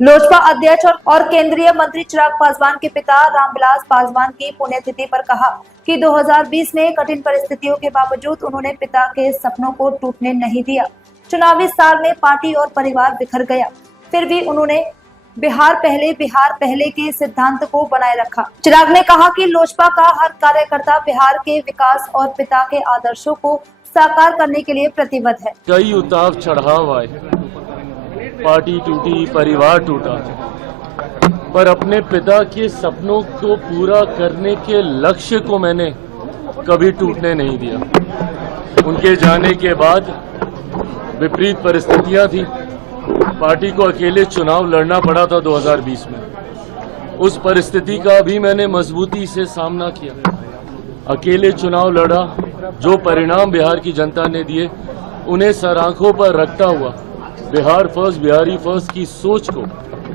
लोजपा अध्यक्ष और केंद्रीय मंत्री चिराग पासवान के पिता रामविलास पासवान की पुण्यतिथि पर कहा कि 2020 में कठिन परिस्थितियों के बावजूद उन्होंने पिता के सपनों को टूटने नहीं दिया। चुनावी साल में पार्टी और परिवार बिखर गया, फिर भी उन्होंने बिहार पहले के सिद्धांत को बनाए रखा। चिराग ने कहा कि लोजपा का हर कार्यकर्ता बिहार के विकास और पिता के आदर्शों को साकार करने के लिए प्रतिबद्ध है। कई उतार चढ़ाव आए, पार्टी टूटी, परिवार टूटा, पर अपने पिता के सपनों को पूरा करने के लक्ष्य को मैंने कभी टूटने नहीं दिया। उनके जाने के बाद विपरीत परिस्थितियां थी, पार्टी को अकेले चुनाव लड़ना पड़ा था 2020 में। उस परिस्थिति का भी मैंने मजबूती से सामना किया, अकेले चुनाव लड़ा। जो परिणाम बिहार की जनता ने दिए उन्हें सर आंखों पर रखता हुआ बिहार फर्स्ट, बिहारी फर्स्ट की सोच को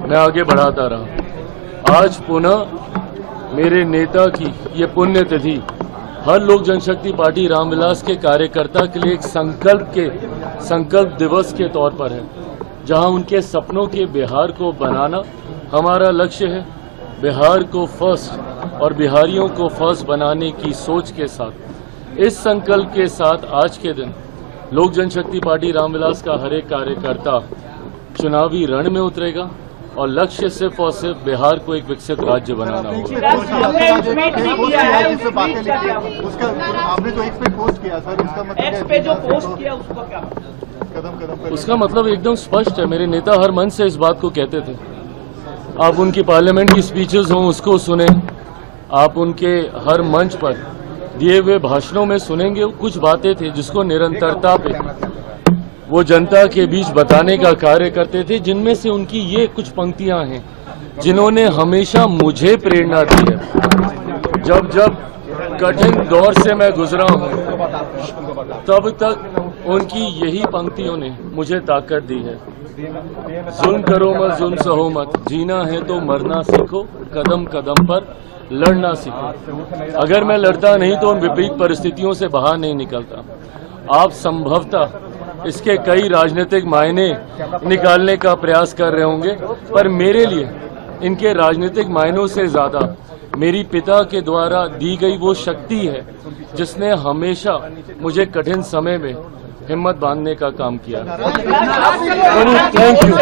मैं आगे बढ़ाता रहा। आज पुनः मेरे नेता की ये पुण्यतिथि हर लोक जनशक्ति पार्टी रामविलास के कार्यकर्ता के लिए एक संकल्प दिवस के तौर पर है, जहां उनके सपनों के बिहार को बनाना हमारा लक्ष्य है। बिहार को फर्स्ट और बिहारियों को फर्स्ट बनाने की सोच के साथ, इस संकल्प के साथ आज के दिन लोक जनशक्ति पार्टी रामविलास का हर एक कार्यकर्ता चुनावी रण में उतरेगा और लक्ष्य सिर्फ और सिर्फ बिहार को एक विकसित राज्य बनाना होगा। उसका मतलब एकदम स्पष्ट है, मेरे नेता हर मन से इस बात को कहते थे। आप उनकी पार्लियामेंट की स्पीचेस हों उसको सुने, आप उनके हर मंच पर दिए हुए भाषणों में सुनेंगे, कुछ बातें थी जिसको निरंतरता पे वो जनता के बीच बताने का कार्य करते थे, जिनमें से उनकी ये कुछ पंक्तियां हैं जिन्होंने हमेशा मुझे प्रेरणा दी है। जब जब कठिन दौर से मैं गुजरा हूं, तब तक उनकी यही पंक्तियों ने मुझे ताकत दी है। जुल्म करो मत, जुल्म सहो मत, जीना है तो मरना सीखो, कदम कदम पर लड़ना सीखो। अगर मैं लड़ता नहीं तो उन विपरीत परिस्थितियों से बाहर नहीं निकलता। आप संभवतः इसके कई राजनीतिक मायने निकालने का प्रयास कर रहे होंगे, पर मेरे लिए इनके राजनीतिक मायनों से ज्यादा मेरी पिता के द्वारा दी गई वो शक्ति है जिसने हमेशा मुझे कठिन समय में हिम्मत बांधने का काम किया। Thank you.